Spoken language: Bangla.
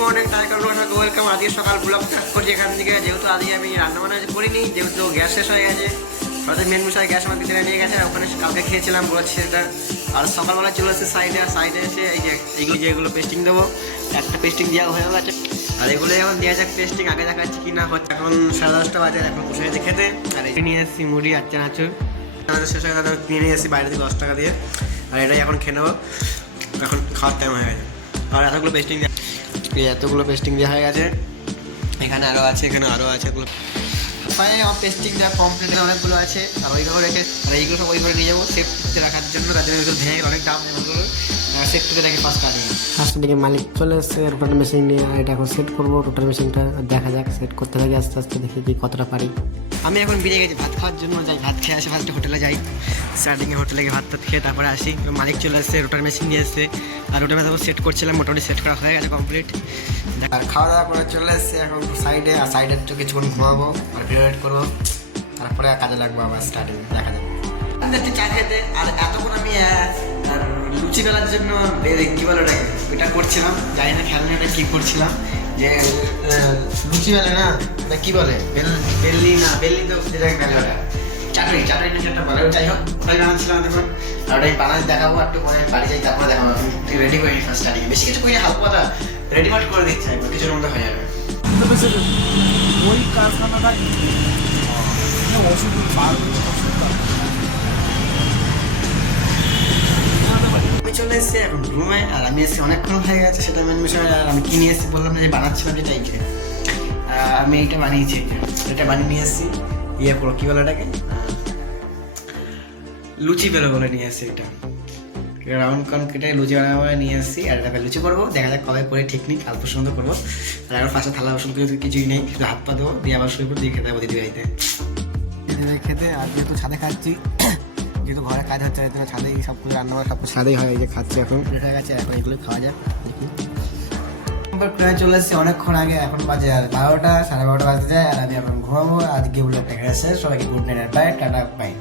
Morning tiger welcome. আজকে সকাল ব্লগ স্টার্ট করছি এখান থেকে, যেহেতু আজকে আমি রান্নাবান্না করিনি, যেহেতু গ্যাস শেষ হয়ে গেছে। হয়তো মেন মশাই গ্যাস আমার ভিতরে নিয়ে গেছে, ওখানে কালকে খেয়েছিলাম বলছি সেটা। আর সকালবেলা চলে এসেছে সাইডে এসে এই যে এইগুলো যেগুলো পেস্টিং দেবো, একটা পেস্টিং দেওয়া হয়ে গেছে। আর এগুলো এখন দেওয়া যাক পেস্টিং, আগে দেখাচ্ছি কি না হচ্ছে। এখন 10:30 বাজে, এখন বসে গেছে খেতে। আর এই নিয়ে এসেছি মুড়ি আর চানাচুর শেষ হয়ে গেছে, কিনে নিয়ে এসেছি বাইরে থেকে 10 টাকা দিয়ে। আর এটাই এখন খেয়ে নেবো, এখন খাওয়ার টাইম হয়ে গেছে। আর এতগুলো পেস্টিং দেওয়া হয়ে গেছে, এখানে আরও আছে, এখানে আরও আছে। এগুলো আমার পেস্টিং দেওয়া কমপ্লিট, অনেকগুলো আছে। আর ওইভাবে রেখে আর এইগুলো সব ওইভাবে নিয়ে যাবো সেফটিতে রাখার জন্য। তার জন্য এগুলো ভেঙে অনেক দাম, এগুলো সেফটিতে রেখে ফার্স্ট দিকে মালিক চলে এসেছে রোটার মেশিন নিয়ে। এটা এখন সেট করবো রোটার মেশিনটা, দেখা যাক সেট করতে থাকি আস্তে আস্তে, দেখি কি কতটা পারি। আমি এখন বেরিয়ে গেছি ভাত খাওয়ার জন্য, যাই ভাত খেয়ে আসি। ফার্স্টে হোটেলে যাই, স্টার্টিংয়ে হোটেলে গিয়ে ভাত খেয়ে তারপরে আসি। মালিক চলে এসেছে, রোটার মেশিন নিয়ে এসেছে। আর রোটার মেশিন সেট করছিলাম, মোটামুটি সেট করা হয়ে গেছে কমপ্লিট। আর খাওয়া দাওয়া করে চলে এসেছে এখন সাইডে। আর সাইডে একটু কিছুক্ষণ ঘুমাবো আর ভিডিও করবো, তারপরে কাজে লাগবো আবার স্টার্টিং দেখা যাবে। চা খেতে আর এতক্ষণ আমি লুচি বেলার জন্য কী বলে ওটাকে এটা করছিলাম, জানি না খেলনাটা কী করছিলাম, যে লুচি বেলে না ওটা কী বলে, বেললি তো যেটাকে বেলে ওটা চাটুরি না যেটা বলে। যাই হোক ওটাই বানাচ্ছিলাম দেখুন। আর ওটাই বানাতে দেখাবো, একটু পরে বাড়ি যাই তারপরে দেখাবো। তুই রেডি করে ফার্স্ট স্টার্টিং, বেশি কিছু করি হালকা রেডিমেড করে দিচ্ছে, একবার কিছুর মধ্যে হয়ে যাবে। ওই কারখানাটা ওষুধ আমি চলে এসেছি এখন রুমে। আর আমি এসেছি অনেকক্ষণ হয়ে গেছে, সেটা মেন বিষয়। আর আমি কিনে এসেছি বললাম না যে বানাচ্ছিলাম যেটা এইটা, আমি এইটা বানিয়েছি, এটা বানিয়ে নিয়ে এসেছি। করো কী বলে এটাকে, লুচি বেলো বলে নিয়ে এসেছি। এটা রাউন্ড কেটে লুচি বানাবো বলে নিয়ে এসেছি। আর এটা লুচি করবো, দেখা যাক কবে করে ঠিক নেই, অল্প সুন্দর করবো। আর এখন ফার্স্টে থালা বাসন করে কিছুই নেই, শুধু হাত পা দেবো, দিয়ে আবার শুয়ে পড়ে দিয়ে খেতে হবে দিদি ভাইতে খেতে। আর যেহেতু ছাদে খাচ্ছি, যেহেতু ঘরে কাজ হচ্ছে, ছাদেই সব কিছু রান্না সব কিছু ছাদেই হয়। এই যে খাচ্ছি এখন হয়ে গেছে, এখন এগুলো খাওয়া যাক দেখি। প্রায় চলে এসেছি অনেকক্ষণ আগে, এখন বাজে আর 12টা, 12:30 বাজতে যায়। আর আমি এখন ঘুমাবো। আজকে বলে একটা সবাইকে good night, bye, tata, by.